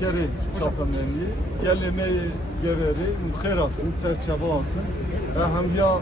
Türkeri çapamenli, gelemeyi geveri, muher altın, serçaba altın, ve hem ya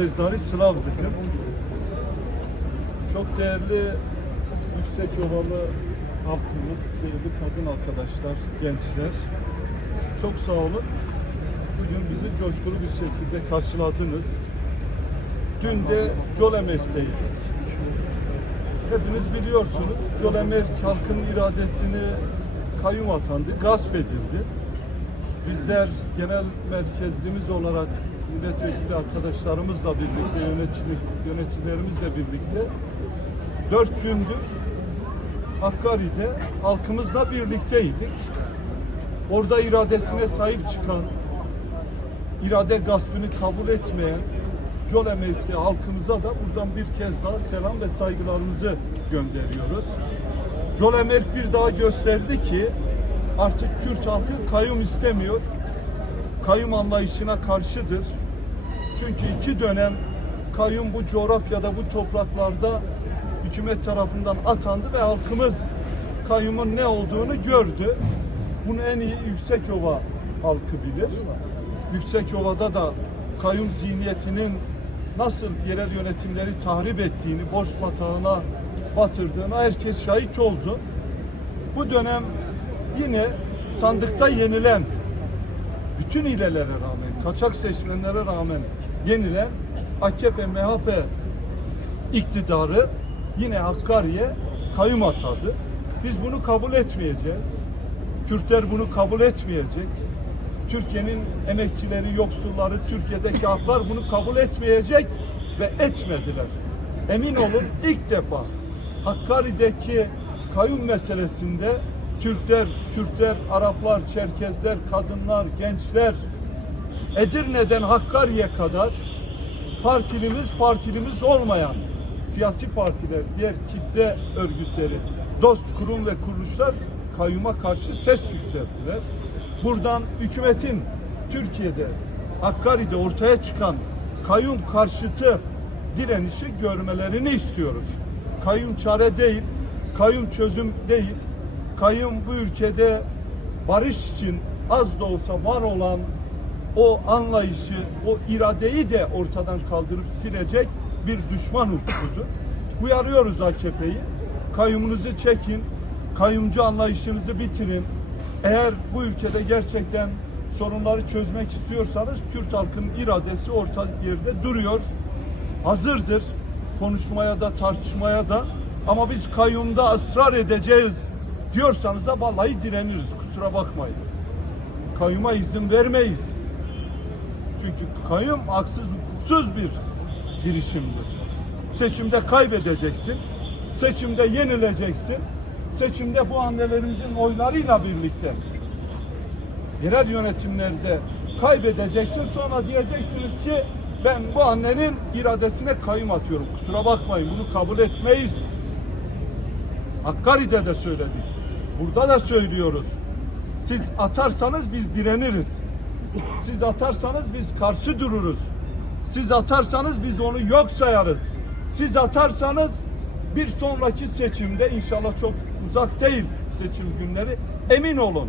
vezdari sılav dedim. Çok değerli yüksek ovalı halkımız, değerli kadın arkadaşlar, gençler. Çok sağ olun. Bugün bizi coşkulu bir şekilde karşıladınız. Dün de Colemerk'teydik. Hepiniz biliyorsunuz Colemerk halkın iradesini kayyum atandı, gasp edildi. Bizler genel merkezimiz olarak milletvekili arkadaşlarımızla birlikte, yönetici, yöneticilerimizle birlikte dört gündür Hakkari'de halkımızla birlikteydik. Orada iradesine sahip çıkan, irade gaspını kabul etmeyen Yol emekli halkımıza da buradan bir kez daha selam ve saygılarımızı gönderiyoruz. Yol Emek bir daha gösterdi ki artık Kürt halkı kayyum istemiyor. Kayyum anlayışına karşıdır. Çünkü iki dönem kayyum bu coğrafyada, bu topraklarda hükümet tarafından atandı ve halkımız kayyumun ne olduğunu gördü. Bunu en iyi Yüksekova halkı bilir. Yüksekova'da da kayyum zihniyetinin nasıl yerel yönetimleri tahrip ettiğini, boş batağına batırdığına herkes şahit oldu. Bu dönem yine sandıkta yenilen, bütün ilelere rağmen, kaçak seçmenlere rağmen yenilen AKP, MHP iktidarı yine Hakkari'ye kayyum atadı. Biz bunu kabul etmeyeceğiz. Kürtler bunu kabul etmeyecek. Türkiye'nin emekçileri, yoksulları, Türkiye'deki halklar bunu kabul etmeyecek ve etmediler. Emin olun ilk defa Hakkari'deki kayyum meselesinde Türkler, Türkler, Araplar, Çerkezler, kadınlar, gençler Edirne'den Hakkari'ye kadar partilimiz partilimiz olmayan siyasi partiler, diğer kitle örgütleri, dost kurum ve kuruluşlar kayyuma karşı ses yükselttiler. Buradan hükümetin Türkiye'de Hakkari'de ortaya çıkan kayyum karşıtı direnişi görmelerini istiyoruz. Kayyum çare değil, kayyum çözüm değil. Kayyum bu ülkede barış için az da olsa var olan o anlayışı, o iradeyi de ortadan kaldırıp silecek bir düşman hukukudur. Uyarıyoruz AKP'yi. Kayyumunuzu çekin, kayyumcu anlayışınızı bitirin. Eğer bu ülkede gerçekten sorunları çözmek istiyorsanız Kürt halkının iradesi orta yerde duruyor. Hazırdır konuşmaya da tartışmaya da ama biz kayyumda ısrar edeceğiz diyorsanız da vallahi direniriz kusura bakmayın. Kayyuma izin vermeyiz. Çünkü kayyum haksız hukuksuz bir girişimdir. Seçimde kaybedeceksin. Seçimde yenileceksin. Seçimde bu annelerimizin oylarıyla birlikte yerel yönetimlerde kaybedeceksin. Sonra diyeceksiniz ki ben bu annenin iradesine kayyum atıyorum. Kusura bakmayın bunu kabul etmeyiz. Hakkari'de de söyledik. Burada da söylüyoruz. Siz atarsanız biz direniriz. Siz atarsanız biz karşı dururuz. Siz atarsanız biz onu yok sayarız. Siz atarsanız bir sonraki seçimde inşallah çok uzak değil seçim günleri emin olun.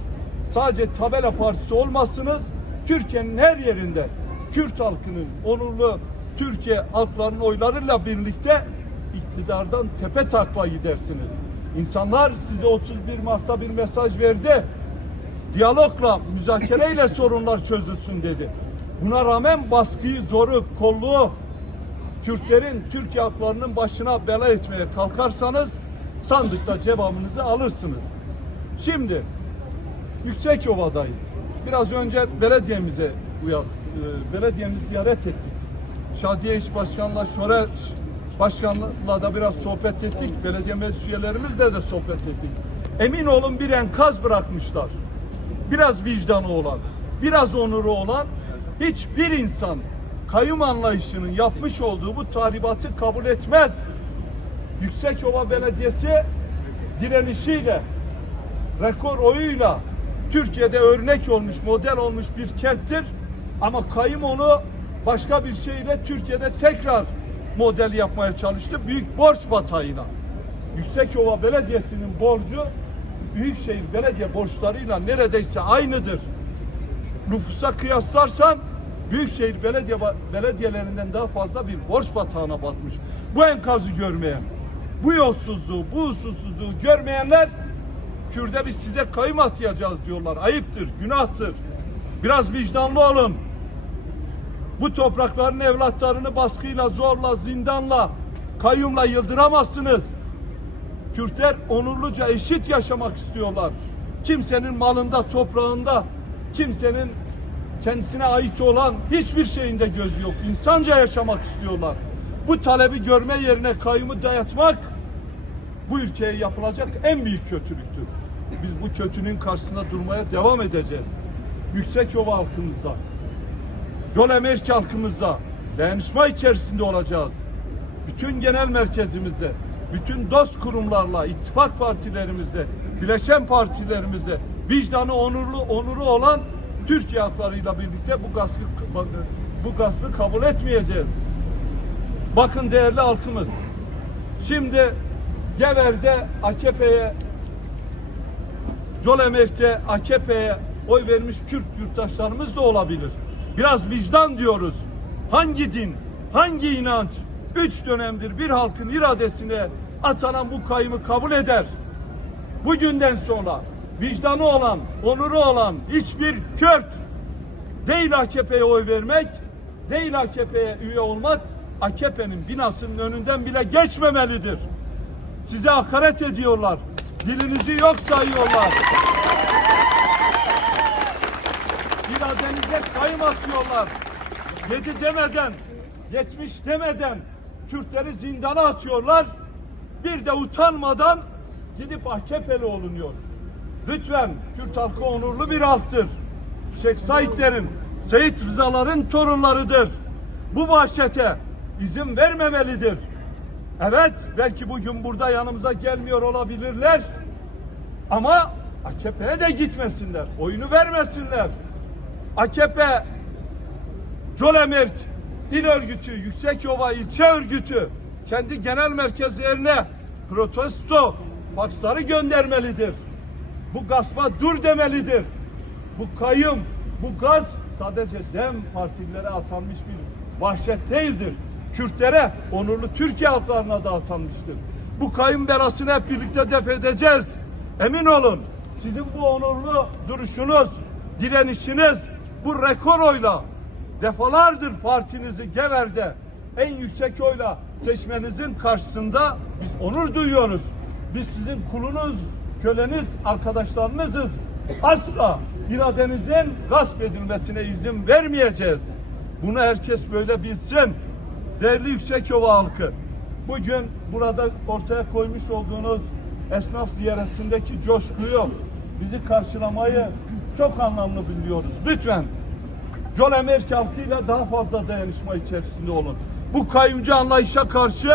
Sadece tabela partisi olmazsınız. Türkiye'nin her yerinde Kürt halkının onurlu Türkiye halklarının oylarıyla birlikte iktidardan tepe takla gidersiniz. İnsanlar size 31 Mart'ta bir mesaj verdi. Diyalogla, müzakereyle sorunlar çözülsün dedi. Buna rağmen baskıyı, zoru, kolluğu Kürtlerin, Türkiye halklarının başına bela etmeye kalkarsanız sandıkta cevabınızı alırsınız. Şimdi Yüksekova'dayız. Biraz önce belediyemize uyan, e, belediyemizi ziyaret ettik. Şadiye İş Başkanı'la Şore Başkan'la da biraz sohbet ettik. Belediye meclis üyelerimizle de sohbet ettik. Emin olun bir enkaz bırakmışlar. Biraz vicdanı olan, biraz onuru olan hiçbir insan kayyum anlayışının yapmış olduğu bu tahribatı kabul etmez. Yüksekova Belediyesi direnişiyle, rekor oyuyla Türkiye'de örnek olmuş, model olmuş bir kenttir. Ama kayyum onu başka bir şeyle Türkiye'de tekrar model yapmaya çalıştı. Büyük borç batağına. Yüksekova Belediyesi'nin borcu Büyükşehir belediye borçlarıyla neredeyse aynıdır. Nüfusa kıyaslarsan Büyükşehir belediye belediyelerinden daha fazla bir borç batağına batmış. Bu enkazı görmeyen, bu yolsuzluğu, bu usulsüzlüğü görmeyenler Kürde biz size kayım atayacağız diyorlar. Ayıptır, günahtır. Biraz vicdanlı olun. Bu toprakların evlatlarını baskıyla, zorla, zindanla, kayyumla yıldıramazsınız. Kürtler onurluca eşit yaşamak istiyorlar. Kimsenin malında, toprağında, kimsenin kendisine ait olan hiçbir şeyinde gözü yok. İnsanca yaşamak istiyorlar. Bu talebi görme yerine kayyumu dayatmak bu ülkeye yapılacak en büyük kötülüktür. Biz bu kötünün karşısında durmaya devam edeceğiz. Yüksekova halkımızda, Yol Emerk halkımızda dayanışma içerisinde olacağız. Bütün genel merkezimizde, bütün dost kurumlarla, ittifak partilerimizde, bileşen partilerimizde vicdanı onurlu, onuru olan Türkiye halklarıyla birlikte bu gaspı bu gaspı kabul etmeyeceğiz. Bakın değerli halkımız. Şimdi Gever'de AKP'ye Colemerk'te AKP'ye oy vermiş Kürt yurttaşlarımız da olabilir. Biraz vicdan diyoruz. Hangi din, hangi inanç üç dönemdir bir halkın iradesine atanan bu kayımı kabul eder? Bugünden sonra vicdanı olan, onuru olan hiçbir Kürt değil AKP'ye oy vermek, değil AKP'ye üye olmak, AKP'nin binasının önünden bile geçmemelidir. Size hakaret ediyorlar. Dilinizi yok sayıyorlar. İradenize kayım atıyorlar. Yedi demeden, yetmiş demeden Kürtleri zindana atıyorlar. Bir de utanmadan gidip AKP'li olunuyor. Lütfen Kürt halkı onurlu bir halktır. Şeyh Saidlerin, Seyit Rızaların torunlarıdır. Bu vahşete izin vermemelidir. Evet belki bugün burada yanımıza gelmiyor olabilirler. Ama AKP'ye de gitmesinler. Oyunu vermesinler. AKP Colemerk İl Örgütü, Yüksekova İlçe Örgütü kendi genel merkezlerine protesto faksları göndermelidir. Bu gaspa dur demelidir. Bu kayım, bu gaz sadece dem partilere atanmış bir vahşet değildir. Kürtlere, onurlu Türkiye halklarına da atanmıştır. Bu kayım belasını hep birlikte def edeceğiz. Emin olun sizin bu onurlu duruşunuz, direnişiniz bu rekor oyla defalardır partinizi Gever'de en yüksek oyla seçmenizin karşısında biz onur duyuyoruz. Biz sizin kulunuz, köleniz, arkadaşlarınızız. Asla iradenizin gasp edilmesine izin vermeyeceğiz. Bunu herkes böyle bilsin. Değerli Yüksekova halkı, bugün burada ortaya koymuş olduğunuz esnaf ziyaretindeki coşkuyu, bizi karşılamayı çok anlamlı biliyoruz. Lütfen Yol Emerk halkıyla daha fazla dayanışma içerisinde olun. Bu kayyumcu anlayışa karşı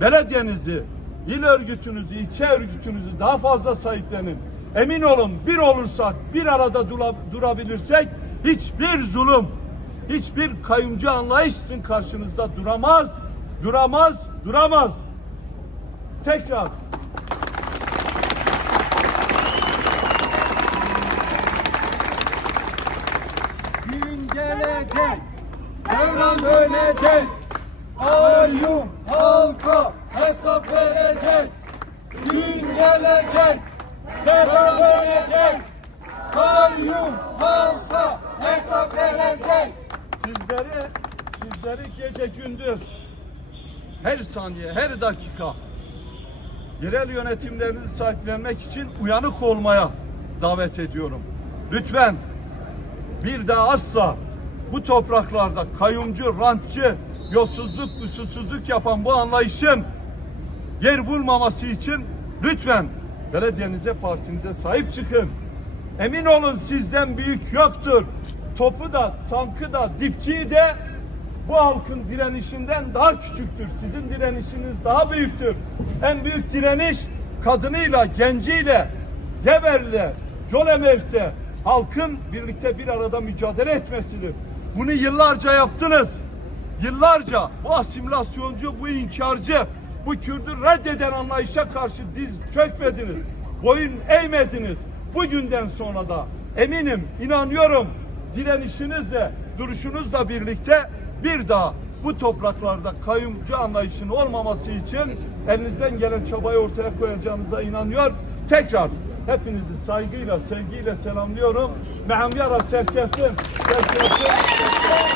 belediyenizi, il örgütünüzü, ilçe örgütünüzü daha fazla sahiplenin. Emin olun bir olursak, bir arada dura- durabilirsek hiçbir zulüm, hiçbir kayyumcu anlayış sizin karşınızda duramaz, duramaz, duramaz. Tekrar Gün gelecek, devran dönecek, kayyum halka hesap verecek. Gün gelecek, devran dönecek, kayyum halka hesap verecek. sizleri, sizleri gece gündüz her saniye, her dakika yerel yönetimlerinizi sahiplenmek için uyanık olmaya davet ediyorum. Lütfen bir daha asla bu topraklarda kayyumcu, rantçı, yolsuzluk, usulsüzlük yapan bu anlayışın yer bulmaması için lütfen belediyenize, partinize sahip çıkın. Emin olun sizden büyük yoktur. Topu da, tankı da, dipçiyi de bu halkın direnişinden daha küçüktür. Sizin direnişiniz daha büyüktür. En büyük direniş kadınıyla, genciyle, Geber'le, Colemerk'te halkın birlikte bir arada mücadele etmesidir. Bunu yıllarca yaptınız. Yıllarca bu asimilasyoncu, bu inkarcı, bu Kürdü reddeden anlayışa karşı diz çökmediniz. boyun eğmediniz. Bugünden sonra da eminim, inanıyorum direnişinizle, duruşunuzla birlikte bir daha bu topraklarda kayyumcu anlayışının olmaması için elinizden gelen çabayı ortaya koyacağınıza inanıyor. Tekrar hepinizi saygıyla, sevgiyle selamlıyorum. Mehamyara serkeftim. serkeftim.